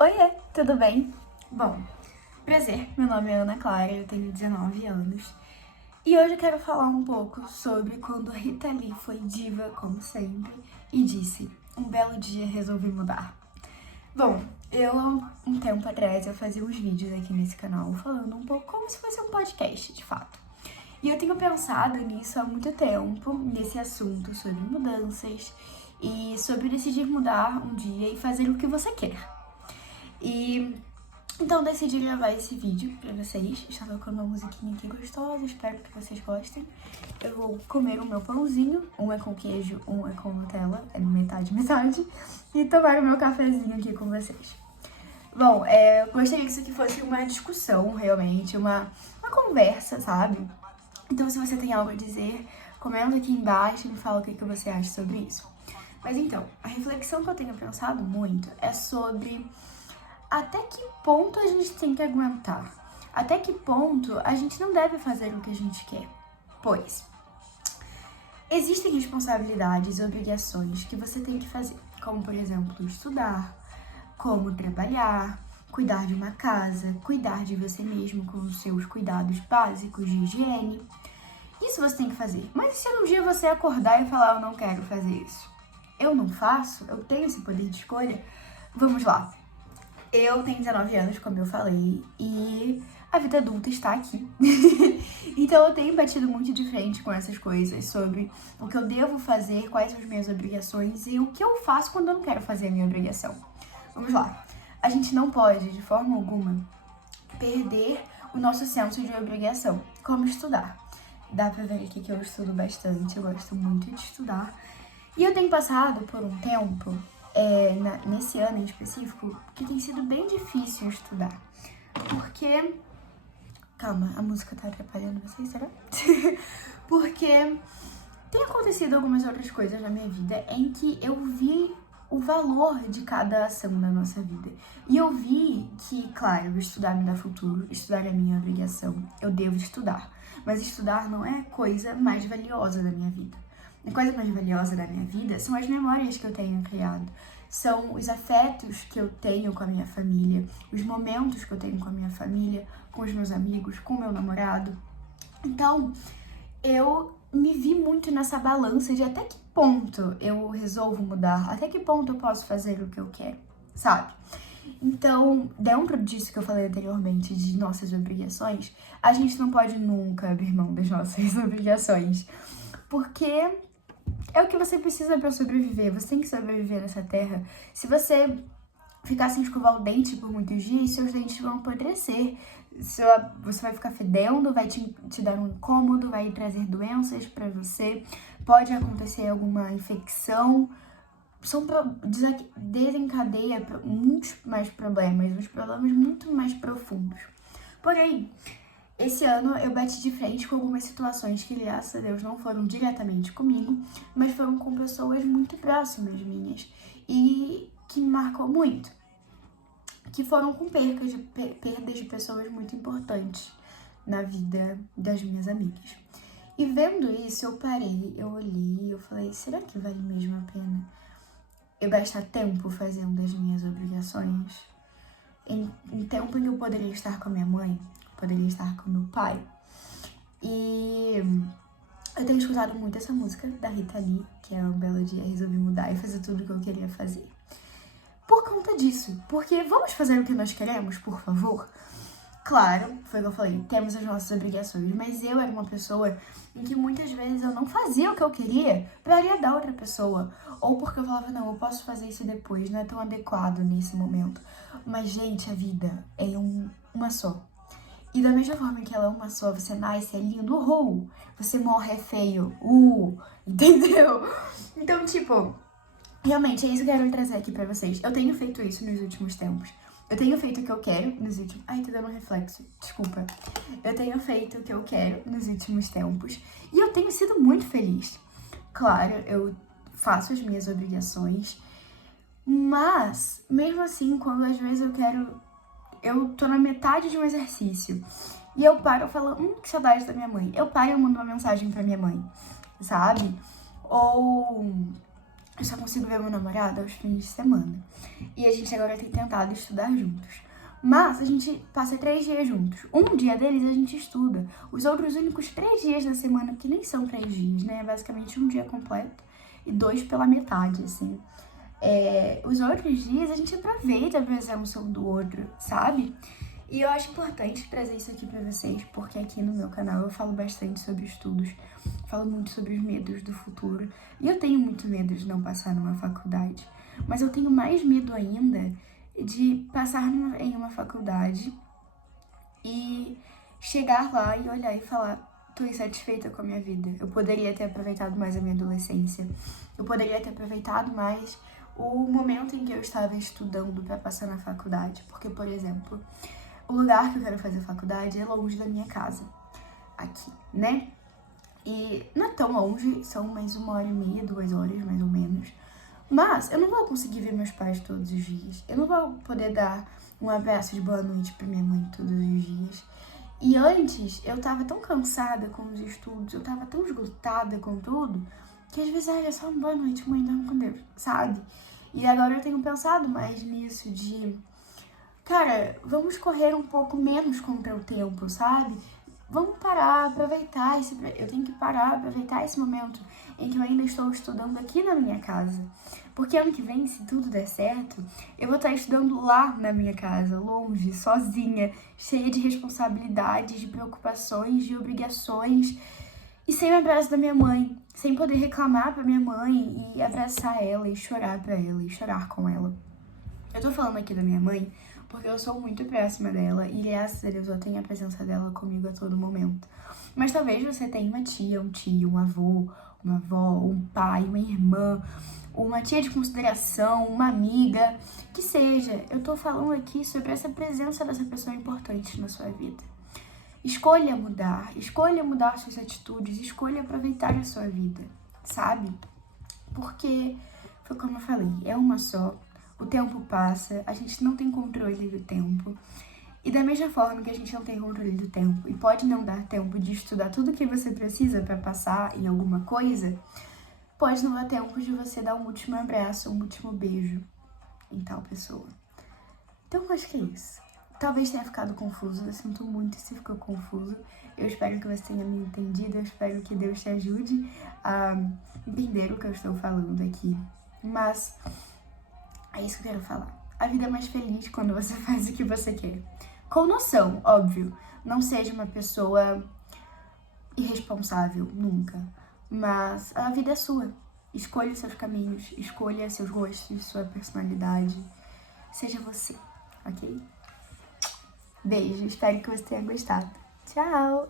Oiê, tudo bem? Bom, prazer, meu nome é Ana Clara, eu tenho 19 anos e hoje eu quero falar um pouco sobre quando Rita Lee foi diva, como sempre, e disse: um belo dia resolvi mudar. Bom, um tempo atrás, eu fazia uns vídeos aqui nesse canal falando um pouco como se fosse um podcast, de fato. E eu tenho pensado nisso há muito tempo, nesse assunto sobre mudanças e sobre decidir mudar um dia e fazer o que você quer. E então decidi gravar esse vídeo pra vocês. Estou colocando uma musiquinha aqui gostosa, espero que vocês gostem. Eu vou comer o meu pãozinho, um é com queijo, um é com Nutella, é metade, metade. E tomar o meu cafezinho aqui com vocês. Bom, eu gostaria que isso aqui fosse uma discussão, realmente, uma conversa, sabe? Então se você tem algo a dizer, comenta aqui embaixo e me fala o que você acha sobre isso. Mas então, a reflexão que eu tenho pensado muito é sobre até que ponto a gente tem que aguentar? Até que ponto a gente não deve fazer o que a gente quer? Pois, existem responsabilidades e obrigações que você tem que fazer, como por exemplo, estudar, como trabalhar, cuidar de uma casa, cuidar de você mesmo com os seus cuidados básicos de higiene. Isso você tem que fazer. Mas se um dia você acordar e falar: eu não quero fazer isso, eu não faço, eu tenho esse poder de escolha, vamos lá. Eu tenho 19 anos, como eu falei, e a vida adulta está aqui. Então eu tenho batido muito de frente com essas coisas, sobre o que eu devo fazer, quais são as minhas obrigações e o que eu faço quando eu não quero fazer a minha obrigação. Vamos lá. A gente não pode, de forma alguma, perder o nosso senso de obrigação, como estudar. Dá pra ver aqui que eu estudo bastante, eu gosto muito de estudar. E eu tenho passado por um tempo, nesse ano em específico, que tem sido bem difícil estudar. Porque... Calma, a música tá atrapalhando vocês, será? Porque tem acontecido algumas outras coisas na minha vida em que eu vi o valor de cada ação na nossa vida. E eu vi que, claro, estudar me dá futuro, estudar é minha obrigação, eu devo estudar. Mas estudar não é a coisa mais valiosa da minha vida. A coisa mais valiosa da minha vida são as memórias que eu tenho criado. São os afetos que eu tenho com a minha família, os momentos que eu tenho com a minha família, com os meus amigos, com o meu namorado. Então, eu me vi muito nessa balança de até que ponto eu resolvo mudar, até que ponto eu posso fazer o que eu quero, sabe? Então, dentro disso que eu falei anteriormente, de nossas obrigações, a gente não pode nunca abrir mão das nossas obrigações, porque é o que você precisa pra sobreviver, você tem que sobreviver nessa terra. Se você ficar sem escovar o dente por muitos dias, seus dentes vão apodrecer, você vai ficar fedendo, vai te dar um incômodo, vai trazer doenças pra você, pode acontecer alguma infecção, desencadeia muitos mais problemas, uns problemas muito mais profundos. Porém, esse ano eu bati de frente com algumas situações que, graças a Deus, não foram diretamente comigo, mas foram com pessoas muito próximas minhas e que me marcou muito, que foram com perdas de pessoas muito importantes na vida das minhas amigas. E vendo isso, eu parei, eu olhei, eu falei: será que vale mesmo a pena eu gastar tempo fazendo as minhas obrigações? Em tempo em que eu poderia estar com a minha mãe, poderia estar com meu pai. E eu tenho escutado muito essa música da Rita Lee, que é Um Belo Dia Resolvi Mudar e Fazer Tudo o que eu queria fazer. Por conta disso, porque vamos fazer o que nós queremos, por favor? Claro, foi o que eu falei, temos as nossas obrigações, mas eu era uma pessoa em que muitas vezes eu não fazia o que eu queria pra agradar outra pessoa. Ou porque eu falava: não, eu posso fazer isso depois, não é tão adequado nesse momento. Mas, gente, a vida é uma só. E da mesma forma que ela é uma só, você nasce, é lindo, você morre, é feio, entendeu? Então, tipo, realmente é isso que eu quero trazer aqui pra vocês. Eu tenho feito isso nos últimos tempos. Eu tenho feito o que eu quero nos últimos... Ai, tá dando um reflexo, desculpa. Eu tenho feito o que eu quero nos últimos tempos. E eu tenho sido muito feliz. Claro, eu faço as minhas obrigações, mas, mesmo assim, quando às vezes eu tô na metade de um exercício e eu paro e falo: que saudade da minha mãe. Eu paro e eu mando uma mensagem pra minha mãe, sabe? Ou eu só consigo ver meu namorado aos fins de semana. E a gente agora tem tentado estudar juntos. Mas a gente passa 3 dias juntos. Um dia deles a gente estuda. Os outros únicos 3 dias da semana, que nem são 3 dias, né? É basicamente um dia completo e 2 pela metade, assim. Os outros dias a gente aproveita a presença um do outro, sabe? E eu acho importante trazer isso aqui pra vocês, porque aqui no meu canal eu falo bastante sobre estudos, falo muito sobre os medos do futuro. E eu tenho muito medo de não passar numa faculdade, mas eu tenho mais medo ainda de passar em uma faculdade e chegar lá e olhar e falar: tô insatisfeita com a minha vida. Eu poderia ter aproveitado mais a minha adolescência. Eu poderia ter aproveitado mais o momento em que eu estava estudando para passar na faculdade. Porque, por exemplo, o lugar que eu quero fazer faculdade é longe da minha casa, aqui, né? E não é tão longe, são mais 1h30, 2 horas, mais ou menos. Mas eu não vou conseguir ver meus pais todos os dias. Eu não vou poder dar um abraço de boa noite pra minha mãe todos os dias. E antes, eu tava tão cansada com os estudos, eu tava tão esgotada com tudo, que às vezes era só uma boa noite, mãe, dorme com Deus, sabe? E agora eu tenho pensado mais nisso de... Cara, vamos correr um pouco menos contra o tempo, sabe? Vamos parar, aproveitar eu tenho que parar, aproveitar esse momento em que eu ainda estou estudando aqui na minha casa. Porque ano que vem, se tudo der certo, eu vou estar estudando lá na minha casa, longe, sozinha, cheia de responsabilidades, de preocupações, de obrigações, e sem o abraço da minha mãe, sem poder reclamar pra minha mãe e abraçar ela e chorar pra ela e chorar com ela. Eu tô falando aqui da minha mãe porque eu sou muito próxima dela e graças a Deus eu tenho a presença dela comigo a todo momento. Mas talvez você tenha uma tia, um tio, um avô, uma avó, um pai, uma irmã, uma tia de consideração, uma amiga, que seja. Eu tô falando aqui sobre essa presença dessa pessoa importante na sua vida. Escolha mudar suas atitudes, escolha aproveitar a sua vida, sabe? Porque, foi como eu falei, é uma só. O tempo passa, a gente não tem controle do tempo. E da mesma forma que a gente não tem controle do tempo e pode não dar tempo de estudar tudo que você precisa para passar em alguma coisa, pode não dar tempo de você dar um último abraço, um último beijo em tal pessoa. Então, eu acho que é isso. Talvez tenha ficado confuso, eu sinto muito se ficou confuso. Eu espero que você tenha me entendido, eu espero que Deus te ajude a entender o que eu estou falando aqui. Mas... é isso que eu quero falar. A vida é mais feliz quando você faz o que você quer. Com noção, óbvio. Não seja uma pessoa irresponsável, nunca. Mas a vida é sua. Escolha seus caminhos, escolha seus gostos, sua personalidade. Seja você, ok? Beijo, espero que você tenha gostado. Tchau!